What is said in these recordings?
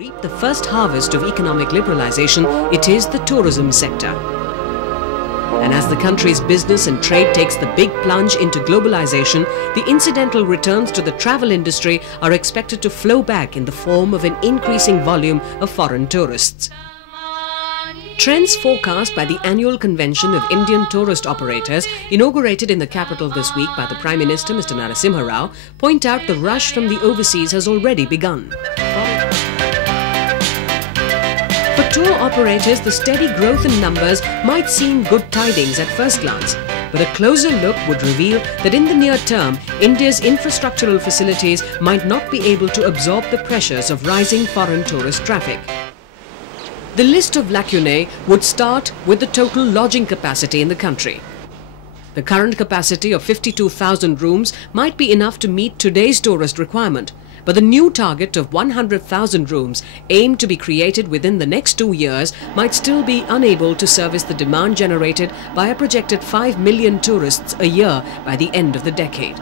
reap the first harvest of economic liberalization, it is the tourism sector. And as the country's business and trade takes the big plunge into globalization, the incidental returns to the travel industry are expected to flow back in the form of an increasing volume of foreign tourists. Trends forecast by the annual convention of Indian tourist operators, inaugurated in the capital this week by the Prime Minister Mr. Narasimha Rao, point out the rush from the overseas has already begun. For tour operators, the steady growth in numbers might seem good tidings at first glance, but a closer look would reveal that in the near term, India's infrastructural facilities might not be able to absorb the pressures of rising foreign tourist traffic. The list of lacunae would start with the total lodging capacity in the country. The current capacity of 52,000 rooms might be enough to meet today's tourist requirement, but the new target of 100,000 rooms aimed to be created within the next 2 years might still be unable to service the demand generated by a projected 5 million tourists a year by the end of the decade.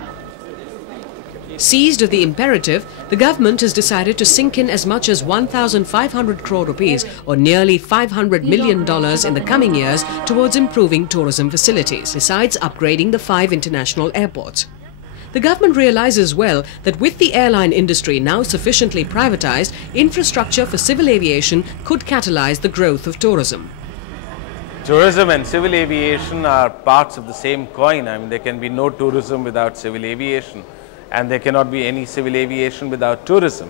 Seized of the imperative, the government has decided to sink in as much as 1,500 crore rupees or nearly $500 million in the coming years towards improving tourism facilities, besides upgrading the 5 international airports. The government realizes well that with the airline industry now sufficiently privatized, infrastructure for civil aviation could catalyze the growth of tourism. Tourism and civil aviation are parts of the same coin. I mean, there can be no tourism without civil aviation, and there cannot be any civil aviation without tourism.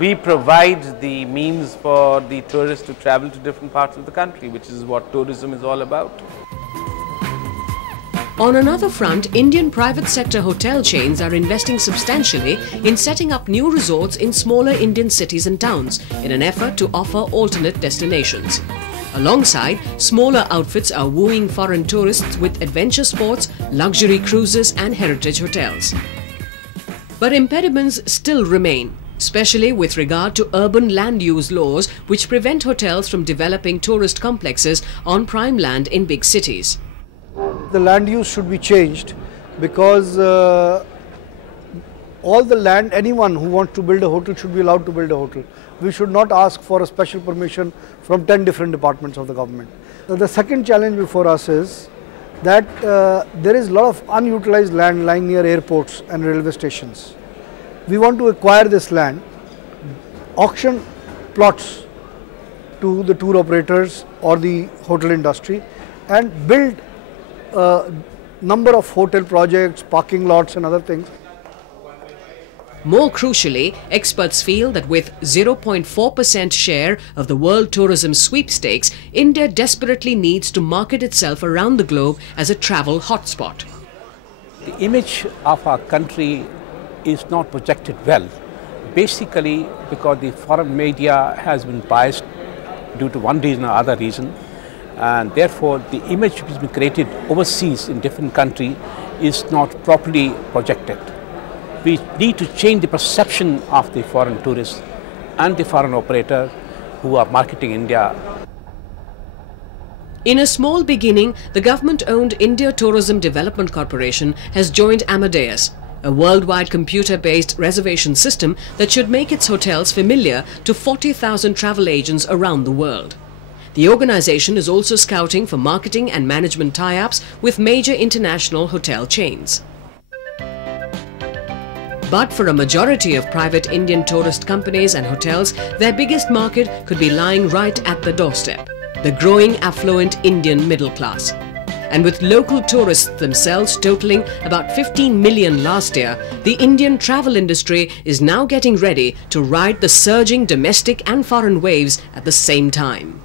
We provide the means for the tourists to travel to different parts of the country, which is what tourism is all about. On another front, Indian private sector hotel chains are investing substantially in setting up new resorts in smaller Indian cities and towns in an effort to offer alternate destinations. Alongside, smaller outfits are wooing foreign tourists with adventure sports, luxury cruises and heritage hotels. But impediments still remain, especially with regard to urban land use laws which prevent hotels from developing tourist complexes on prime land in big cities. The land use should be changed because all the land, anyone who wants to build a hotel should be allowed to build a hotel. We should not ask for a special permission from 10 different departments of the government. The second challenge before us is that there is a lot of unutilized land lying near airports and railway stations. We want to acquire this land, auction plots to the tour operators or the hotel industry and build a number of hotel projects, parking lots and other things. More crucially, experts feel that with 0.4% share of the world tourism sweepstakes, India desperately needs to market itself around the globe as a travel hotspot. The image of our country is not projected well, basically because the foreign media has been biased due to one reason or other reason, and therefore the image which has been created overseas in different countries is not properly projected. We need to change the perception of the foreign tourists and the foreign operator who are marketing India. In a small beginning, the government-owned India Tourism Development Corporation has joined Amadeus, a worldwide computer-based reservation system that should make its hotels familiar to 40,000 travel agents around the world. The organization is also scouting for marketing and management tie-ups with major international hotel chains. But for a majority of private Indian tourist companies and hotels, their biggest market could be lying right at the doorstep, the growing affluent Indian middle class. And with local tourists themselves totaling about 15 million last year, the Indian travel industry is now getting ready to ride the surging domestic and foreign waves at the same time.